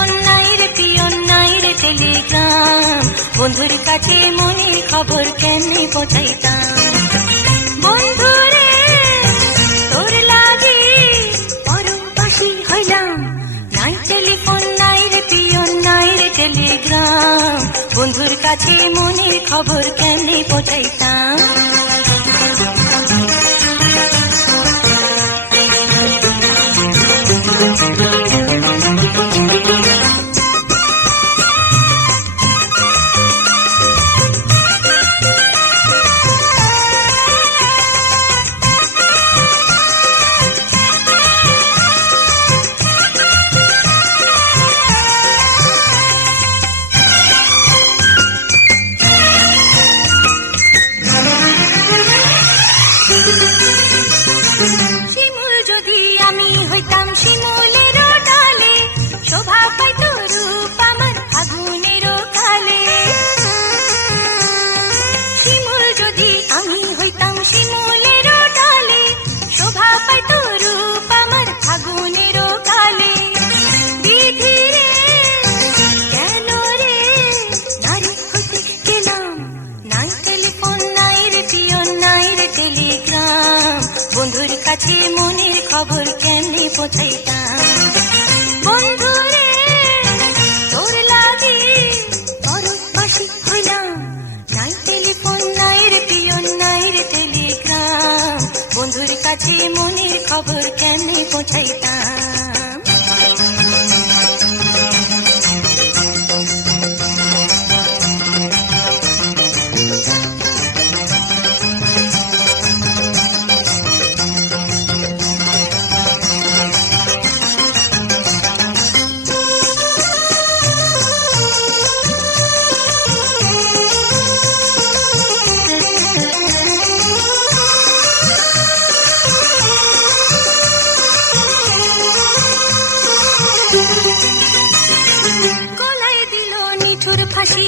Telephone নাই রে peon নাই রে টেলিগ্রাম, বন্ধুর কাছে মনের খবর কেমনে পৌঁছাইতাম। বন্ধুরে তোর লাগি পরবাসী হইলাম, নাই টেলিফোন নাই রে পিয়ন নাই রে টেলিগ্রাম, বন্ধুর কাছে মনের খবর কেমনে পৌঁছাইতাম। শিমুল যদি আমি হইতাম শিমুলের ডালে, শোভা পাইত রূপ আমার আগুনের কালে। শিমুল যদি আমি হইতাম শিমুলের ডালে, শোভা পাইত রূপ আমার আগুনের কালে। বিধি রে কেন রে নারী হইতে গেলাম, নাই টেলিফোন নাই রে পিয়ন নাই রে টেলিগ্রাম, বন্ধুর কাছে মনের খবর কেমনে পৌঁছাইতাম। বন্ধুরে তোর লাগি পরবাসী হইলাম, নাই টেলিফোন নাই রে পিয়ন নাই রে টেলিগ্রাম, বন্ধুর কাছে মনের খবর কেমনে পৌঁছাইতাম। গলায় দিল নিঠুর ফাঁসি।